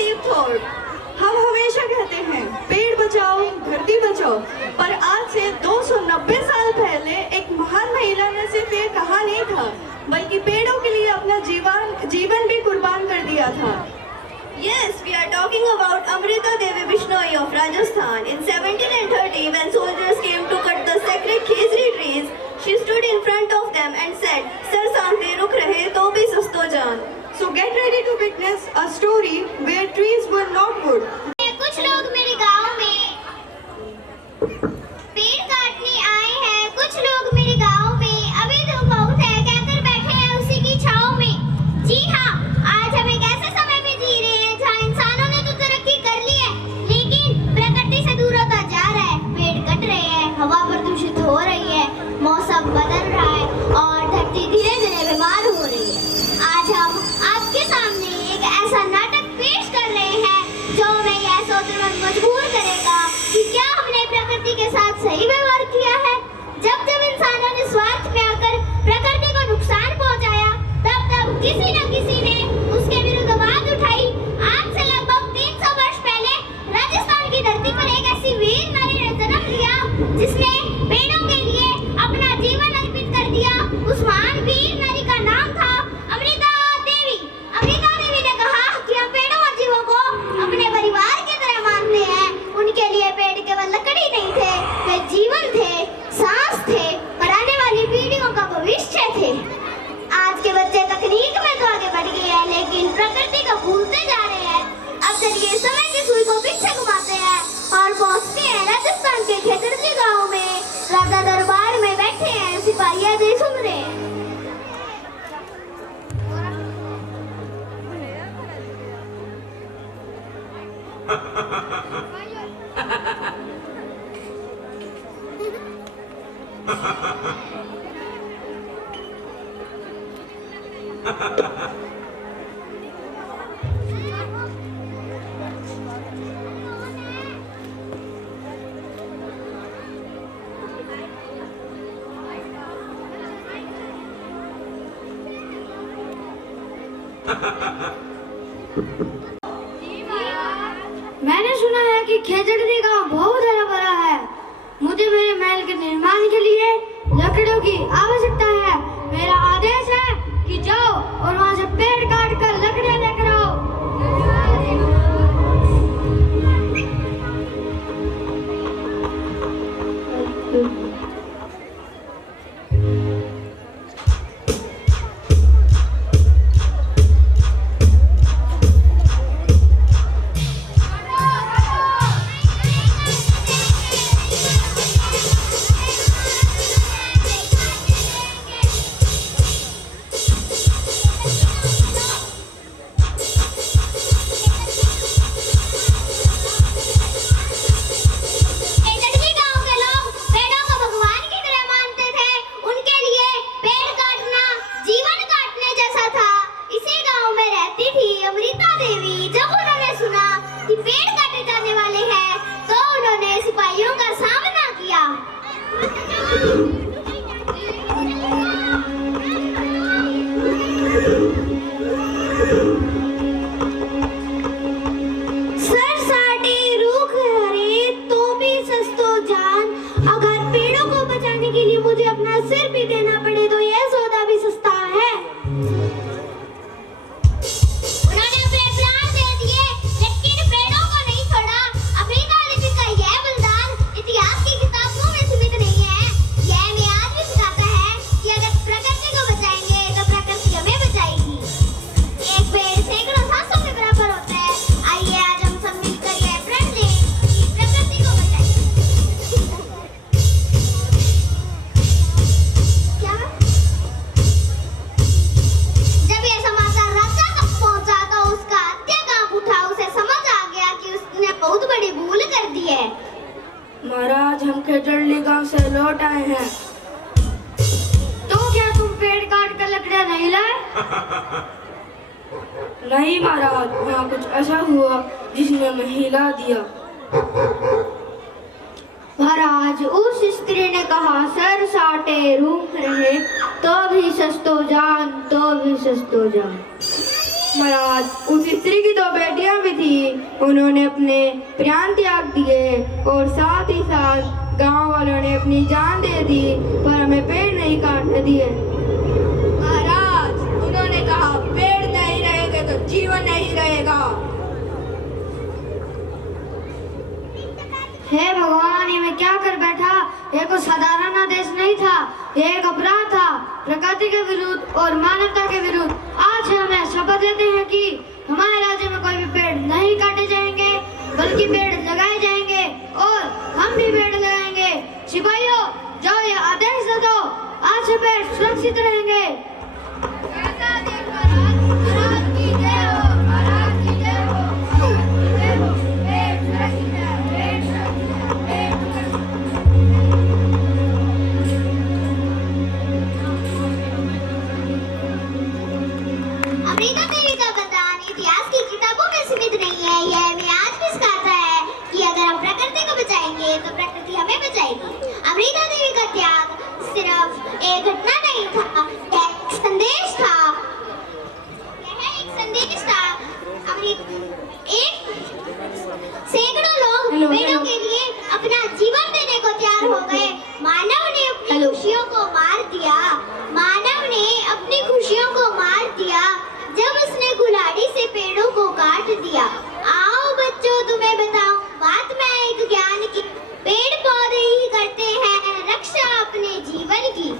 deep thought. हम हमेशा कहते हैं पेड़ बचाओ धरती बचाओ, पर आज से 290 साल पहले एक महान महिला ने सिर्फ ये कहा नहीं था, बल्कि पेड़ों के लिए अपना जीवन भी कुर्बान कर दिया था। Yes, we are talking about Amrita Devi Bishnoi of Rajasthan. In 1730, when soldiers came to cut the sacred khesri trees, she stood in front of them and said, "Sar saante ruk rahe to bhi sasto jaan." So get ready to witness a story where trees were not wood. कुछ लोग मेरे गांव में पेड़ काटने आए हैं। कुछ लोग मेरे गांव में अभी तो बहुत है कहकर बैठे हैं उसी की छांव में। जी हाँ, आज हम एक ऐसे समय में जी रहे हैं जहाँ इंसानों ने तो तरक्की कर ली है, लेकिन प्रकृति से दूर होता जा रहा है। पेड़ कट रहे हैं, हवा प्रदूषित हो रही है, मौसम बदल रहा है और धरती धीरे धीरे बीमार हो रही है। आज हम आपके सामने एक ऐसा नाटक पेश कर रहे हैं जो हमें यह सोचने पर मजबूर करेगा कि क्या हमने प्रकृति के साथ सही व्यवहार किया है। जब जब इंसानों ने स्वार्थ में आकर प्रकृति को नुकसान पहुंचाया, तब तब किसी न किसी ने उसके विरुद्ध आवाज उठाई। आज से लगभग 300 वर्ष पहले राजस्थान की धरती पर एक ऐसी वीर नारी ने जन्म लिया जिसने पेड़ों के लिए अपना जीवन अर्पित कर दिया। उस महान वीर नारी का नाम था अमृता देवी। अमृता देवी ने कहा कि हम पेड़ों और जीवों को अपने परिवार की तरह मानते हैं। उनके लिए पेड़ केवल लकड़ी नहीं थे, वे जीवन थे, सांस थे और आने वाली पीढ़ियों का भविष्य थे। आज के बच्चे तकनीक में तो आगे बढ़ गए हैं, लेकिन प्रकृति को भूलते जा रहे हैं। अब चलिए समय की सुई को पीछे घुमाते हैं और पहुंचते हैं राजस्थान के खेतरजी गांव में। राजा दरबार में बैठे हैं, सिपाही जी सुन रहे हैं। मैंने सुना है कि खेजड़ी गांव बहुत हरा भरा है। मुझे मेरे महल के निर्माण के लिए लकड़ियों की आवश्यकता है। मेरा आदेश है कि जाओ और वहां से पेड़ काट कर लकड़ियां लेकर आओ। महाराज, हम खेजड़ी गांव से लौट आए हैं। तो क्या तुम पेड़ काट कर लकड़ियां नहीं लाए? नहीं महाराज, यहाँ कुछ ऐसा हुआ जिसने हमें हिला दिया। महाराज, उस स्त्री ने कहा, सर साटे रूप रहे तो भी सस्तो जान, तो भी सस्तो जान। महाराज, उस स्त्री की दो बेटियां भी थी, उन्होंने अपने प्राण त्याग दिए और साथ ही साथ गांव वालों ने अपनी जान दे दी, पर हमें पेड़ नहीं काटने दिए। महाराज, उन्होंने कहा पेड़ नहीं रहेंगे तो जीवन नहीं रहेगा। हे भगवान, ये मैं क्या कर बैठा। ये कोई साधारण आदेश नहीं था, ये एक अपराध था प्रकृति के विरुद्ध और मानवता के विरुद्ध। आज हमें शपथ लेते हैं कि हमारे राज्य में कोई भी पेड़ नहीं काटे जाएंगे, बल्कि पेड़ लगाए जाएंगे और हम भी पेड़ लगाएंगे। सिपाहियों, जाओ ये आदेश दे दो, आज से पेड़ सुरक्षित रहेंगे। अमृता देवी का वरदान इतिहास की किताबों में सीमित नहीं है। यह हमें आज भी सिखाता है कि अगर हम प्रकृति को बचाएंगे तो प्रकृति हमें बचाएगी। अमृता देवी का त्याग सिर्फ एक घटना नहीं था, यह एक संदेश था। सैकड़ों लोग पेड़ों के लिए अपना जीवन देने को तैयार हो गए। मानव ने अपनी खुशियों को मार दिया। मानव ने अपनी खुशियों को मार दिया जब उसने कुल्हाड़ी से पेड़ों को काट दिया। आओ बच्चों, तुम्हें बताऊं बात मैं एक ज्ञान की। पेड़ पौधे ही करते हैं रक्षा अपने जीवन की।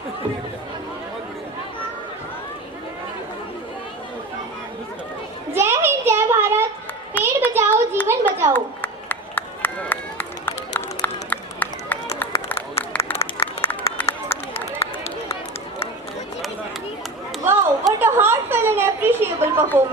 जय हिंद, जय भारत। पेड़ बचाओ, जीवन बचाओ। Wow, what a heartfelt and appreciable performance.